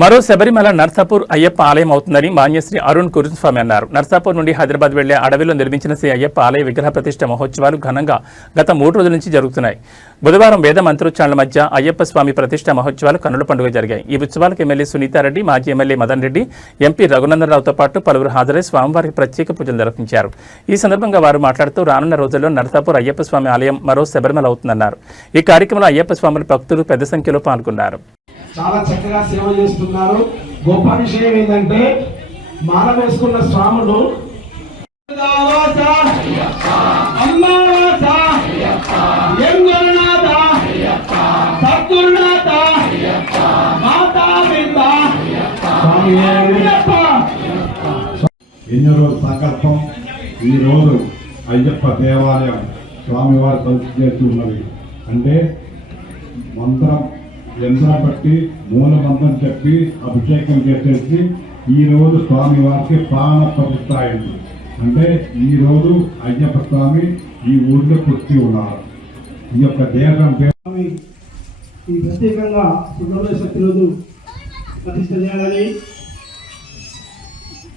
మరో శబరిమల నర్సాపూర్ అయ్యప్ప ఆలయం అవుతుందని మాన్యశ్రీ అరుణ్ కురుస్వామి అన్నారు. నర్సాపూర్ నుండి హైదరాబాద్ వెళ్లే అడవిలో నిర్మించిన శ్రీ అయ్యప్ప ఆలయ విగ్రహ ప్రతిష్ఠ మహోత్సవాలు ఘనంగా గత 3 రోజుల నుంచి జరుగుతున్నాయి. బుధవారం వేద మంత్రోచ్చారణల మధ్య అయ్యప్ప స్వామి ప్రతిష్ఠ మహోత్సవాలు కన్నుల పండుగ జరిగాయి. ఈ ఉత్సవాలకు ఎమ్మెల్యే సునీతారెడ్డి, మాజీ ఎమ్మెల్యే మదన్ రెడ్డి, ఎంపీ రఘునందనరావుతో పాటు పలువురు హాజరై స్వామివారికి ప్రత్యేక పూజలు నిర్వహించారు. ఈ సందర్భంగా వారు మాట్లాడుతూ రానున్న రోజుల్లో నర్సాపూర్ అయ్యప్ప స్వామి ఆలయం మరో శబరిమల అవుతుందన్నారు. ఈ కార్యక్రమంలో అయ్యప్ప స్వాముల భక్తులు పెద్ద సంఖ్యలో పాల్గొన్నారు. చాలా చక్కగా సేవ చేస్తున్నారు. గొప్ప విషయం ఏంటంటే మాల వేసుకున్న స్వాములు ఎన్నో రోజు సంకల్పం ఈ రోజు అయ్యప్ప దేవాలయం స్వామివారి కలిసి చేస్తున్నది. అంటే మంత్రం యంత్రం బట్టి మూల మంత్రం చెప్పి అభిషేకం చేసేసి ఈ రోజు స్వామి వారికి ప్రాణ ప్రతిష్ఠ అయింది. అంటే ఈ రోజు అయ్యప్ప స్వామి ఈ ఊరిలో పుట్టి ఉన్నారు. ఈ యొక్క దేశం ఈ ప్రత్యేకంగా సుబ్రహ్మణ్య శక్తి రోజు ప్రతిష్ఠ చేయాలని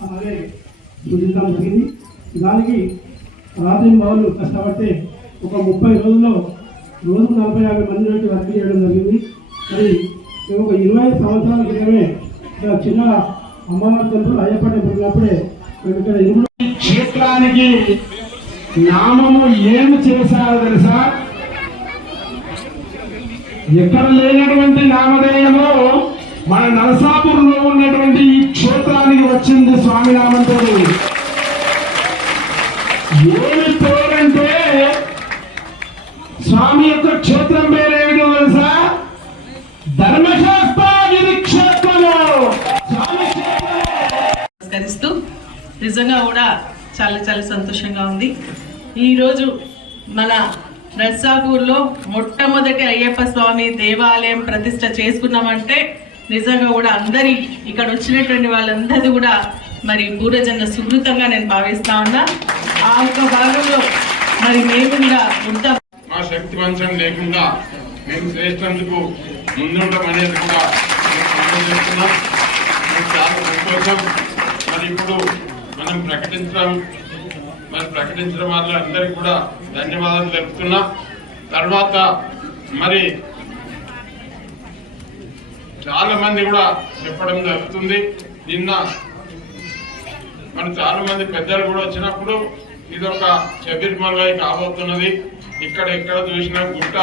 అలాగే సూచించడం జరిగింది. దానికి రాత్రి బావులు కష్టపడితే ఒక 30 రోజుల్లో రోజు 40-50 మంది నుండి వర్క్ చేయడం జరిగింది. మరి మేము ఒక 25 సంవత్సరాల క్రితమే చిన్న అమ్మవారి టెంపుల్ అయ్యప్ప టెంపుల్ ఉన్నప్పుడే మేము ఇక్కడ క్షేత్రానికి నామము ఏమి చేశారో తెలుసా? ఎక్కడ లేనటువంటి నామధేయము మన నరసాపూర్లో ఉన్నటువంటి ఈ క్షేత్రానికి వచ్చింది స్వామి నామంతో. ఏమి పేరంటే స్వామి యొక్క క్షేత్రం పేరేమిటో తెలుసా? నమస్కరిస్తూ నిజంగా కూడా చాలా చాలా సంతోషంగా ఉంది. ఈరోజు మన నర్సాపూర్లో మొట్టమొదటి అయ్యప్ప స్వామి దేవాలయం ప్రతిష్ట చేసుకున్నామంటే నిజంగా కూడా అందరి ఇక్కడ వచ్చినటువంటి వాళ్ళందరిది కూడా మరి పూర్వజన్మ సుకృతంగా నేను భావిస్తా ఉన్నా. ఆ ఒక్క భాగంలో మరి మేము కూడా ఉంటాం. మా శక్తి వంశం లేకుండా మేము చేసేందుకు ముందుండడం అనేది కూడా చేస్తున్నాం. చాలా సంతోషం. మరి ఇప్పుడు మనం ప్రకటించడం వల్ల అందరికి కూడా ధన్యవాదాలు తెలుపుతున్నా. తర్వాత మరి చాలా మంది కూడా చెప్పడం జరుగుతుంది. నిన్న మరి చాలా మంది పెద్దలు కూడా వచ్చినప్పుడు ఇది ఒక శబరిమల కాబోతున్నది. ఇక్కడ ఎక్కడ చూసినా గుట్ట